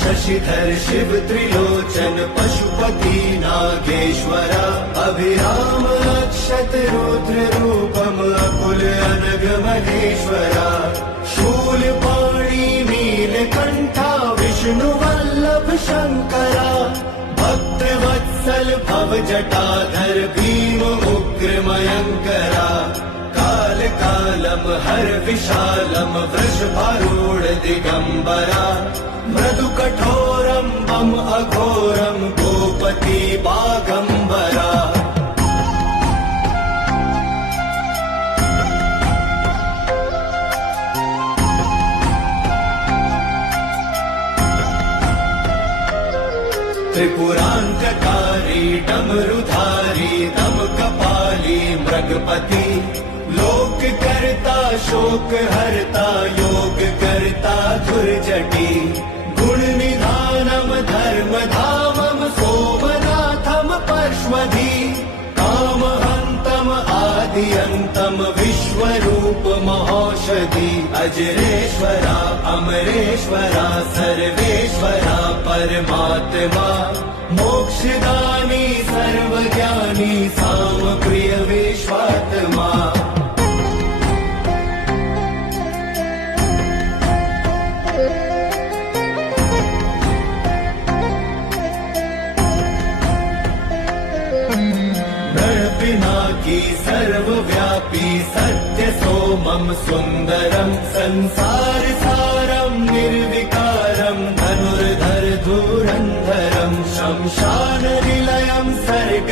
शशिधर शिव त्रिलोचन पशुपति नागेश्वरा अभिराम अक्षत रुद्र रूपम अकुल अनघ महेश्वरा शूलपाणि नीलकंठा विष्णु वल्लभ शंकरा भक्त वत्सल भव जटाधर भीम उग्र मयंकरा काल कालम हर विशालम वृषभारूढ़ दिगंबरा मृदु कठोरम बम अघोरम गोपति बागंबरा त्रिपुरांतकारी डमरुधारी दम कपाली मृगपति लोक करता शोक हरता योग करता धुर्जटी गुण निधानम धर्म धामम सोमनाथम परश्वधी काम हंतम आदि अंतम विश्वरूप महौषधि अजरेश्वरा अमरेश्वरा सर्वेश्वरा परमात्मा मोक्षदानी सर्वज्ञानी साम प्रिय विश्वात्मा पिनाकी सर्वव्यापी सत्य सोमम सुंदरम संसार सारम निर्विकारम धनुर्धर धुरंधरम शमशान निलयम सर्ग